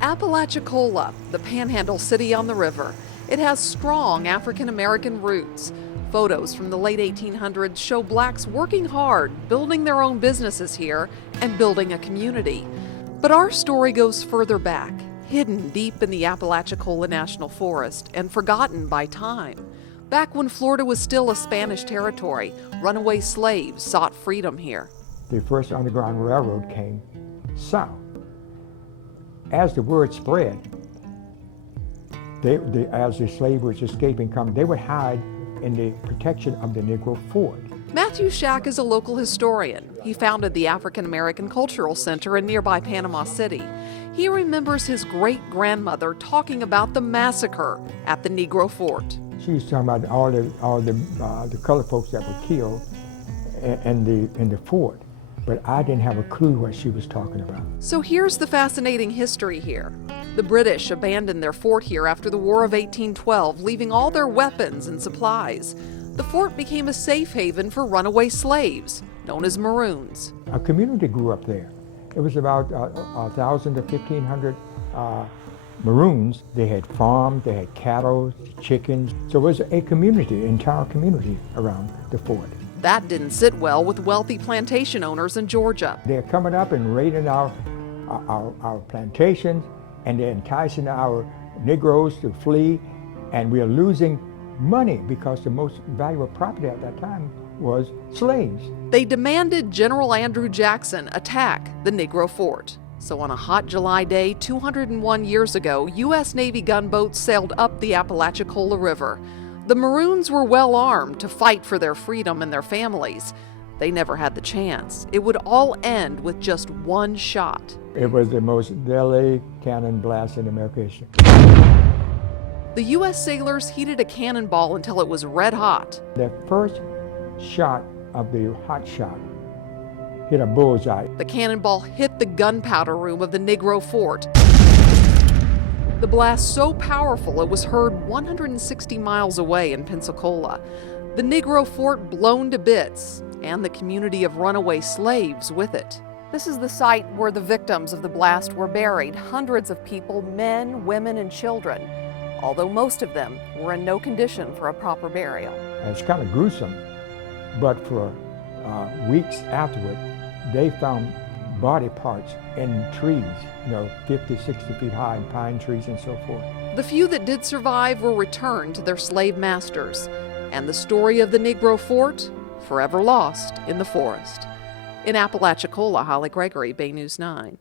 Apalachicola, the panhandle city on the river. It has strong African-American roots. Photos from the late 1800s show blacks working hard, building their own businesses here, and building a community. But our story goes further back, hidden deep in the Apalachicola National Forest and forgotten by time. Back when Florida was still a Spanish territory, runaway slaves sought freedom here. The first Underground Railroad came south. As the word spread, as the slave was escaping, they would hide in the protection of the Negro Fort. Matthew Shack is a local historian. He founded the African American Cultural Center in nearby Panama City. He remembers his great-grandmother talking about the massacre at the Negro Fort. She was talking about all the colored folks that were killed in the fort, but I didn't have a clue what she was talking about. So here's the fascinating history here. The British abandoned their fort here after the War of 1812, leaving all their weapons and supplies. The fort became a safe haven for runaway slaves, known as Maroons. A community grew up there. It was about 1,000 to 1,500 Maroons. They had farms, they had cattle, chickens. So it was a community, entire community around the fort. That didn't sit well with wealthy plantation owners in Georgia. They're coming up and raiding our plantations, and they're enticing our Negroes to flee, and we are losing money because the most valuable property at that time was slaves. They demanded General Andrew Jackson attack the Negro Fort. So on a hot July day 201 years ago, U.S. Navy gunboats sailed up the Apalachicola River. The Maroons were well armed to fight for their freedom and their families. They never had the chance. It would all end with just one shot. It was the most deadly cannon blast in American history. The U.S. sailors heated a cannonball until it was red hot. The first shot of the hot shot hit a bullseye. The cannonball hit the gunpowder room of the Negro Fort. The blast so powerful it was heard 160 miles away in Pensacola. The Negro Fort blown to bits, and the community of runaway slaves with it. This is the site where the victims of the blast were buried, hundreds of people, men, women, and children, although most of them were in no condition for a proper burial. It's kind of gruesome, but for weeks afterward, they found body parts in trees, 50, 60 feet high, pine trees and so forth. The few that did survive were returned to their slave masters, and the story of the Negro Fort forever lost in the forest. In Apalachicola, Holly Gregory, Bay News 9.